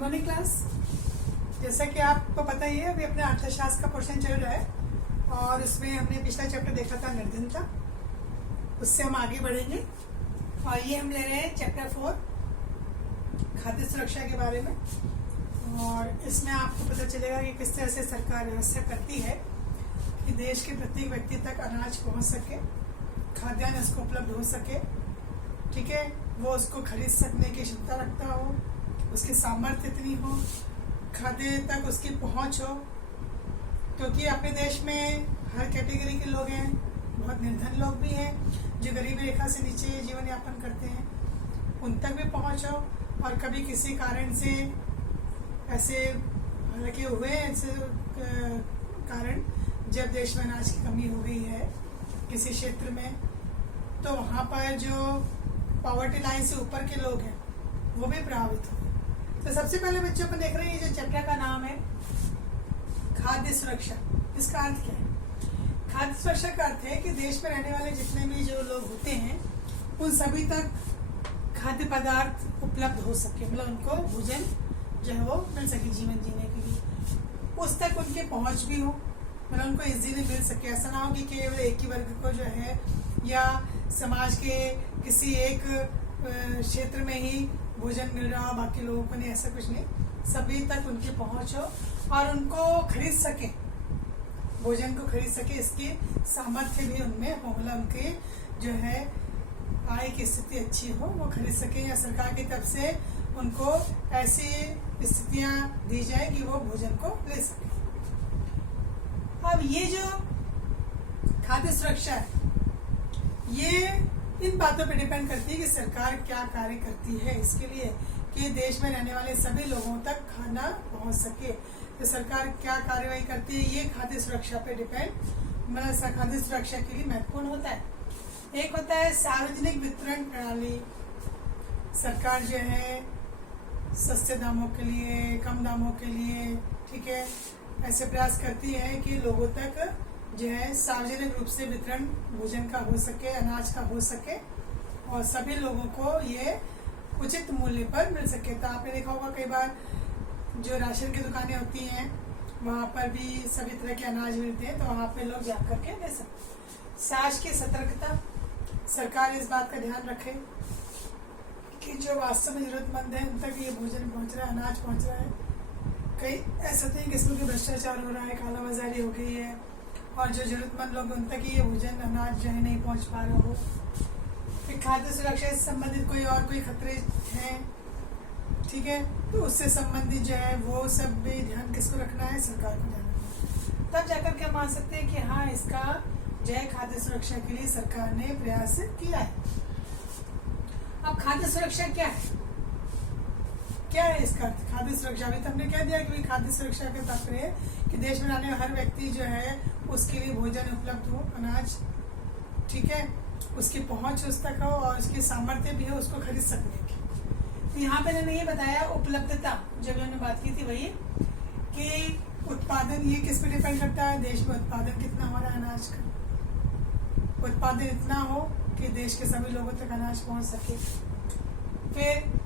Morning class. जैसा कि आपको पता ही है, अभी अपने अर्थशास्त्र का पोर्शन चल रहा है और उसमें हमने पिछला चैप्टर देखा था निर्धनता। उससे हम आगे बढ़ेंगे और ये हम ले रहे हैं चैप्टर 4 खाद्य सुरक्षा के बारे में। और इसमें आपको पता चलेगा कि किस तरह से सरकार व्यवस्था करती है कि देश के प्रत्येक व्यक्ति तक अनाज पहुंच सके, खाद्यान्न उसको उपलब्ध हो सके, ठीक है, वो उसको खरीद सकने की क्षमता रखता हो, उसकी सामर्थ्य इतनी हो, खाद्य तक उसकी पहुंच हो। क्योंकि अपने देश में हर कैटेगरी के लोग हैं, बहुत निर्धन लोग भी हैं जो गरीबी रेखा से नीचे जीवन यापन करते हैं, उन तक भी पहुंच हो। और कभी किसी कारण से ऐसे हालांकि हुए ऐसे कारण जब देश में अनाज की कमी हो गई है किसी क्षेत्र में, तो वहाँ पर जो पॉवर्टी लाइन से ऊपर के लोग हैं वो भी प्रभावित हुए। तो सबसे पहले बच्चों को देख रहे हैं, ये जो चैप्टर का नाम है खाद्य सुरक्षा। इसका अर्थ क्या है? खाद्य सुरक्षा का अर्थ है कि देश में रहने वाले जितने भी जो लोग होते हैं उन सभी तक खाद्य पदार्थ उपलब्ध हो सके, मतलब उनको भोजन जो है वो मिल सके जीवन जीने के लिए, उस तक उनकी पहुंच भी हो, मतलब उनको इजीली मिल सके। ऐसा ना हो कि केवल एक ही वर्ग को जो है या समाज के किसी एक क्षेत्र में ही भोजन मिल रहा हो, बाकी लोगों को नहीं, ऐसा कुछ नहीं, सभी तक उनकी पहुंच हो और उनको खरीद सके, भोजन को खरीद सके, इसकी सामर्थ्य भी उनमें हो, मतलब उनकी जो है आय की स्थिति अच्छी हो, वो खरीद सके, या सरकार की तरफ से उनको ऐसी स्थितियां दी जाए कि वो भोजन को ले सके। अब ये जो खाद्य सुरक्षा है ये इन बातों पर डिपेंड करती है कि सरकार क्या कार्य करती है इसके लिए कि देश में रहने वाले सभी लोगों तक खाना पहुंच सके। तो सरकार क्या कार्यवाही करती है ये खाद्य सुरक्षा पे डिपेंड, मतलब खाद्य सुरक्षा के लिए महत्वपूर्ण होता है। एक होता है सार्वजनिक वितरण प्रणाली। सरकार जो है सस्ते दामों के लिए, कम दामों के लिए, ठीक है, ऐसे प्रयास करती है कि लोगों तक जो है सार्वजनिक रूप से वितरण भोजन का हो सके, अनाज का हो सके और सभी लोगों को ये उचित मूल्य पर मिल सके। तो आपने देखा होगा कई बार जो राशन की दुकानें होती हैं वहाँ पर भी सभी तरह के अनाज मिलते हैं, तो वहाँ पे लोग जा करके ले सकते। शासकीय सतर्कता, सरकार इस बात का ध्यान रखे कि जो वास्तव में जरूरतमंद है उन तक ये भोजन पहुँच रहा है, अनाज पहुँच रहा है। कई ऐसा नहीं किस्म के भ्रष्टाचार हो रहा है, कालाबाजारी हो गई है और जो जरूरतमंद लोग उन तक ये भोजन अनाज जो है नहीं पहुँच पा रहा हो। फिर खाद्य सुरक्षा से संबंधित कोई खतरे हैं, ठीक है, तो उससे संबंधित जो है वो सब भी ध्यान किसको रखना है? सरकार को ध्यान रखना है। तब जाकर के मान सकते हैं कि हाँ, इसका जो है खाद्य सुरक्षा के लिए सरकार ने प्रयास किया है। अब खाद्य सुरक्षा क्या है? क्या है इसका खाद्य सुरक्षा? अभी तो हमने कह दिया कि खाद्य सुरक्षा का तात्पर्य है कि देश में रहने हर व्यक्ति जो है उसके लिए भोजन उपलब्ध हो, अनाज, ठीक है, उसकी पहुंच उस तक हो और उसकी सामर्थ्य भी हो उसको खरीद सकने की। तो यहाँ पे मैंने ये बताया उपलब्धता, जब हमने बात की थी वही कि उत्पादन ये किस पे डिपेंड करता है? देश में उत्पादन कितना हो रहा है अनाज का, उत्पादन इतना हो कि देश के सभी लोगों तक अनाज पहुंच सके। फिर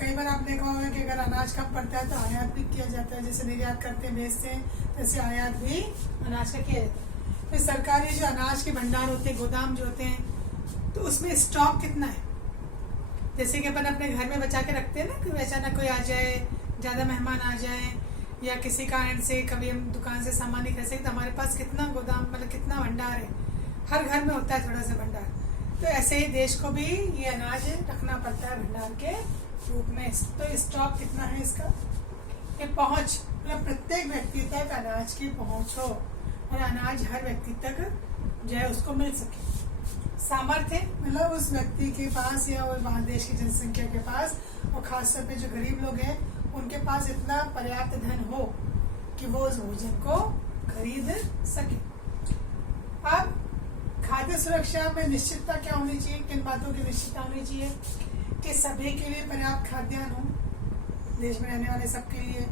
कई बार आपने देखा होगा कि अगर अनाज कम पड़ता है तो आयात भी किया जाता है, जैसे निर्यात करते हैं, बेचते हैं, तैसे आयात भी अनाज का किया जाता है। फिर सरकारी जो अनाज के भंडार होते हैं, गोदाम जो होते हैं, तो उसमें स्टॉक कितना है? जैसे कि अपन अपने घर में बचा के रखते हैं ना, कि अचानक कोई आ जाए, ज़्यादा मेहमान आ जाए या किसी कारण से कभी हम दुकान से सामान नहीं खरीद सकते, तो हमारे पास कितना गोदाम, मतलब कितना भंडार है? हर घर में होता है थोड़ा सा भंडार। तो ऐसे ही देश को भी ये अनाज रखना पड़ता है भंडार के रूप में। तो स्टॉक कितना है इसका? ये पहुंच, मतलब प्रत्येक व्यक्ति तक अनाज की पहुंच हो और अनाज हर व्यक्ति तक जो है उसको मिल सके। सामर्थ्य, मतलब उस व्यक्ति के पास या वहाँ देश की जनसंख्या के पास और खासतौर पे जो गरीब लोग हैं उनके पास इतना पर्याप्त धन हो कि वो उस भोजन को खरीद सके। अब खाद्य सुरक्षा में निश्चितता क्या होनी चाहिए? किन बातों की निश्चितता होनी चाहिए? कि सभी के लिए पर्याप्त खाद्यान्न हो, देश में रहने वाले सबके लिए,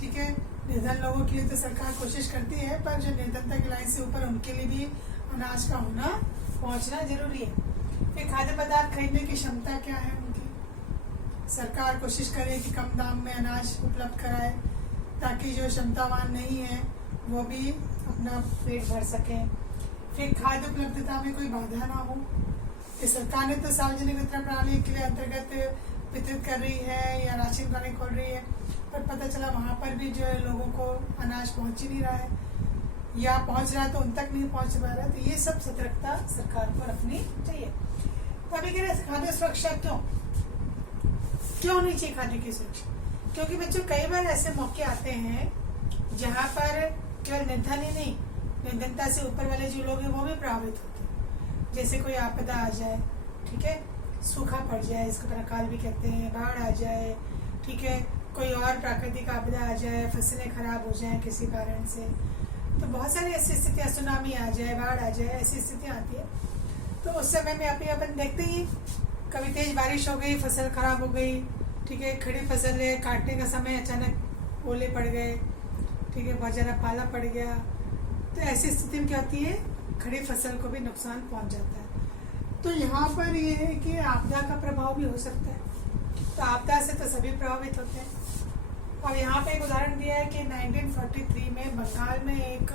ठीक है। निर्धन लोगों के लिए तो सरकार कोशिश करती है, पर जो निर्धनता की लाइन से ऊपर उनके लिए भी अनाज का होना, पहुंचना जरूरी है। फिर खाद्य पदार्थ खरीदने की क्षमता क्या है उनकी? सरकार कोशिश करे कि कम दाम में अनाज उपलब्ध कराए, ताकि जो क्षमतावान नहीं है वो भी अपना पेट भर सकें। फिर खाद्य उपलब्धता में कोई बाधा ना हो। कि सरकार ने तो सार्वजनिक वितरण प्रणाली के लिए अंतर्गत वितरित कर रही है या राशन दुकानें खोल रही है, पर पता चला वहाँ पर भी जो है लोगों को अनाज पहुँच ही नहीं रहा है, या पहुँच रहा है तो उन तक नहीं पहुँच पा रहा है। तो ये सब सतर्कता सरकार को रखनी चाहिए। तो अभी कह रहे खाद्य सुरक्षा क्यों होनी चाहिए खाद्य की सुरक्षा? क्योंकि बच्चों कई बार ऐसे मौके आते हैं जहाँ पर केवल निर्धन ही नहीं, निर्धनता से ऊपर वाले जो लोग हैं वो भी प्रभावित होते हैं। जैसे कोई आपदा आ जाए, ठीक है, सूखा पड़ जाए, इसको अकाल भी कहते हैं, बाढ़ आ जाए, ठीक है, कोई और प्राकृतिक आपदा आ जाए, फसलें खराब हो जाए किसी कारण से, तो बहुत सारी ऐसी स्थितियाँ, सुनामी आ जाए, बाढ़ आ जाए, ऐसी स्थितियाँ आती है। तो उस समय में अपन देखते ही कभी तेज बारिश हो गई, फसल खराब हो गई, ठीक है, खड़ी फसल है, काटने का समय अचानक ओले पड़ गए, ठीक है, बहुत ज़्यादा पाला पड़ गया, तो ऐसी स्थिति में क्या होती है, खड़ी फसल को भी नुकसान पहुंच जाता है। तो यहाँ पर ये है कि आपदा का प्रभाव भी हो सकता है। तो आपदा से तो सभी प्रभावित होते हैं। और यहाँ पे एक उदाहरण दिया है कि 1943 में बंगाल में एक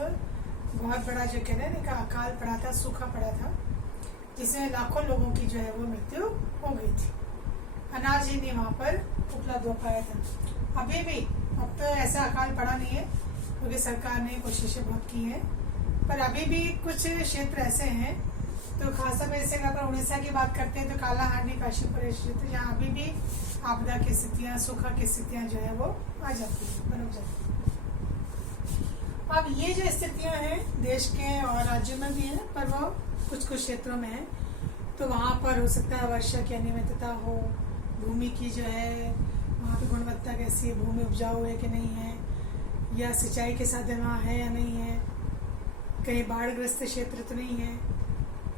बहुत बड़ा जो कहते हैं ना अकाल पड़ा था, सूखा पड़ा था, जिसमें लाखों लोगों की जो है वो मृत्यु हो गई थी। अनाज ही नहीं वहाँ पर उपलब्ध हो पाया था। अभी भी अब तो ऐसा अकाल पड़ा नहीं है, क्योंकि सरकार ने कोशिशें बहुत की हैं, पर अभी भी कुछ क्षेत्र ऐसे हैं, तो खासतौर पर जैसे अगर उड़ीसा की बात करते हैं तो कालाहांडी, काशीपुर क्षेत्र, जहाँ अभी भी आपदा की स्थितियाँ, सूखा की स्थितियाँ जो है वो आ जाती है, बन जाती है। अब ये जो स्थितियाँ हैं देश के और राज्यों में भी है, पर वो कुछ क्षेत्रों में है। तो वहाँ पर हो सकता है वर्षा की अनियमितता हो, भूमि की जो है वहाँ की गुणवत्ता कैसी है, भूमि उपजाऊ है कि नहीं है, या सिंचाई के साधन वहाँ है या नहीं है, कहीं बाढ़ग्रस्त क्षेत्र तो नहीं है,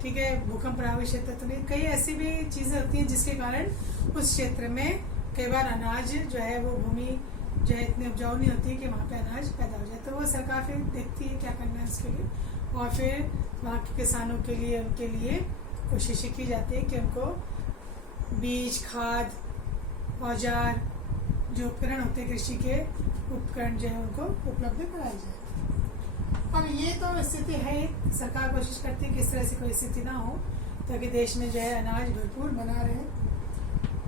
ठीक है, भूकंप प्रभावित क्षेत्र तो नहीं, कई ऐसी भी चीज़ें होती हैं जिसके कारण उस क्षेत्र में कई बार अनाज जो है वो भूमि जो है इतनी उपजाऊ नहीं होती है कि वहाँ पे अनाज पैदा हो जाए। तो वो सरकार फिर देखती है क्या करना है उसके लिए, और फिर वहाँ के किसानों के लिए, उनके लिए कोशिशें की जाती है कि उनको बीज, खाद, औजार, जो उपकरण होते हैं कृषि के उपकरण जो है उनको उपलब्ध कराई जाए। अब ये तो स्थिति है, सरकार कोशिश करती है कि इस तरह से कोई स्थिति ना हो, ताकि देश में जो है अनाज भरपूर बना रहे।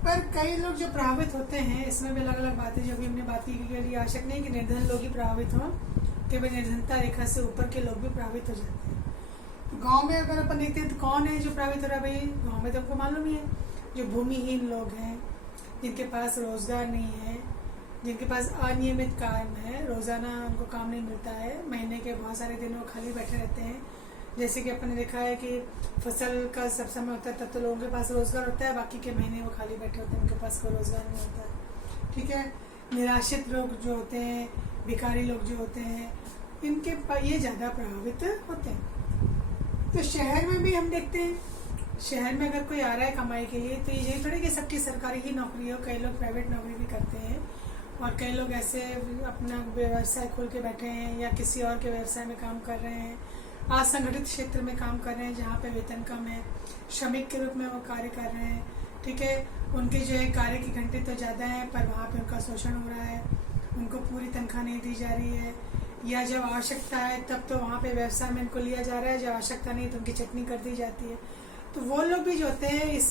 पर कई लोग जो प्रभावित होते हैं, इसमें भी अलग अलग बातें जो भी हमने बात की, के लिए आवश्यक नहीं कि निर्धन लोग ही प्रभावित हों, कि भाई निर्धनता रेखा से ऊपर के लोग भी प्रभावित हो जाते हैं। गांव में अगर अपन देखते हैं तो कौन है जो प्रभावित हो रहा है? भाई गाँव में तो आपको मालूम ही है, जो भूमिहीन लोग हैं, जिनके पास रोजगार नहीं है, जिनके पास अनियमित काम है, रोजाना उनको काम नहीं मिलता है, महीने के बहुत सारे दिन वो खाली बैठे रहते हैं। जैसे कि अपन ने देखा है कि फसल का सब समय होता है तब तो लोगों के पास रोजगार होता है, बाकी के महीने वो खाली बैठे होते हैं, उनके पास कोई रोजगार नहीं होता है, ठीक है। निराश्रित लोग जो होते हैं, भिखारी लोग जो होते हैं, इनके ये ज़्यादा प्रभावित होते हैं। तो शहर में भी हम देखते हैं, शहर में अगर कोई आ रहा है कमाई के लिए, तो ये थोड़ी कि सबकी सरकारी ही नौकरी हो, कई लोग प्राइवेट नौकरी भी करते हैं, और कई लोग ऐसे अपना व्यवसाय खोल के बैठे हैं या किसी और के व्यवसाय में काम कर रहे हैं, असंगठित क्षेत्र में काम कर रहे हैं जहाँ पे वेतन कम है, श्रमिक के रूप में वो कार्य कर रहे हैं, ठीक है। उनके जो है कार्य की घंटे तो ज़्यादा हैं, पर वहाँ पे उनका शोषण हो रहा है, उनको पूरी तनख्वाह नहीं दी जा रही है, या जब आवश्यकता है तब तो वहाँ पे व्यवसाय में इनको लिया जा रहा है, जब आवश्यकता नहीं तो उनकी चटनी कर दी जाती है। तो वो लोग भी जो होते हैं इस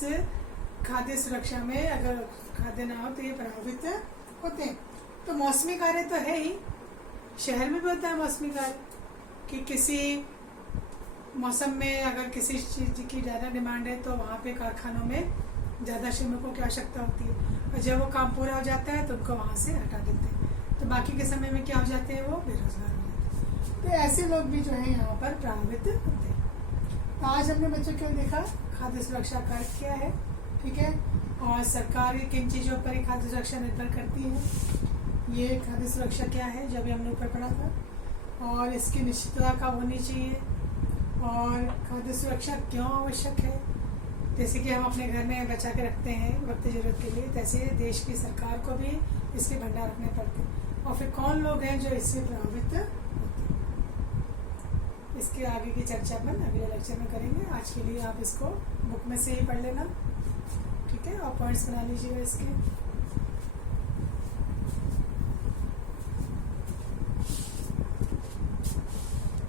खाद्य सुरक्षा में, अगर खाद्य ना हो तो ये प्रभावित होते हैं। तो मौसमी कार्य तो है ही, शहर में भी होता है मौसमी कार्य, कि किसी मौसम में अगर किसी चीज़ की ज़्यादा डिमांड है तो वहाँ पे कारखानों में ज़्यादा श्रमिकों की आवश्यकता होती है, और जब वो काम पूरा हो जाता है तो उनको वहाँ से हटा देते हैं, तो बाकी के समय में क्या हो जाते हैं, वो बेरोजगार हो जाते हैं। तो ऐसे लोग भी जो है यहाँ पर प्रभावित होते हैं। तो आज हमने बच्चों को देखा खाद्य सुरक्षा कार्य क्या है, ठीक है, और सरकार किन चीज़ों पर ही खाद्य सुरक्षा निर्भर करती है। ये खाद्य सुरक्षा क्या है जो अभी हमने ऊपर पढ़ा था, और इसकी निश्चितता कब होनी चाहिए, और खाद्य सुरक्षा क्यों आवश्यक है। जैसे कि हम अपने घर में बचा के रखते हैं वक्त ज़रूरत के लिए, तैसे देश की सरकार को भी इसके भंडार रखने पड़ते हैं। और फिर कौन लोग हैं जो इससे प्रभावित होते हैं, इसके आगे की चर्चा अपन अगले लेक्चर में करेंगे। आज के लिए आप इसको बुक में से ही पढ़ लेना, ठीक है, और पॉइंट्स बना लीजिएगा इसके।